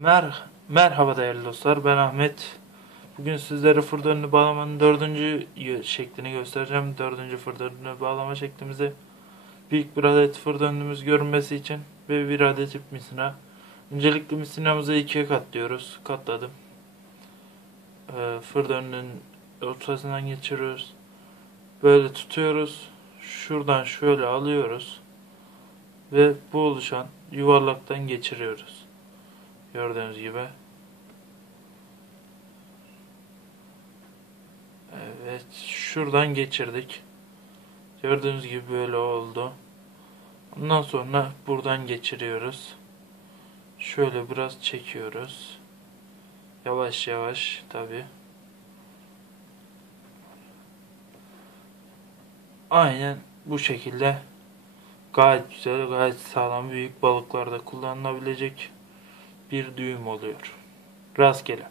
Mer Merhaba değerli dostlar ben Ahmet. Bugün sizlere fır dönünü bağlamanın dördüncü şeklini göstereceğim. Dördüncü fır dönünü bağlama şeklimizi. Büyük bir adet fır dönümümüz görünmesi için ve bir adet ip misina. Öncelikle misinamızı ikiye katlıyoruz. Katladım. Ee, fır dönünün ortasından geçiriyoruz. Böyle tutuyoruz. Şuradan şöyle alıyoruz. Ve bu oluşan yuvarlaktan geçiriyoruz. Gördüğünüz gibi. Evet, şuradan geçirdik. Gördüğünüz gibi böyle oldu. Ondan sonra buradan geçiriyoruz. Şöyle biraz çekiyoruz. Yavaş yavaş tabi. Aynen bu şekilde gayet güzel, gayet sağlam büyük balıklarda kullanılabilecek bir düğüm oluyor. Rastgele.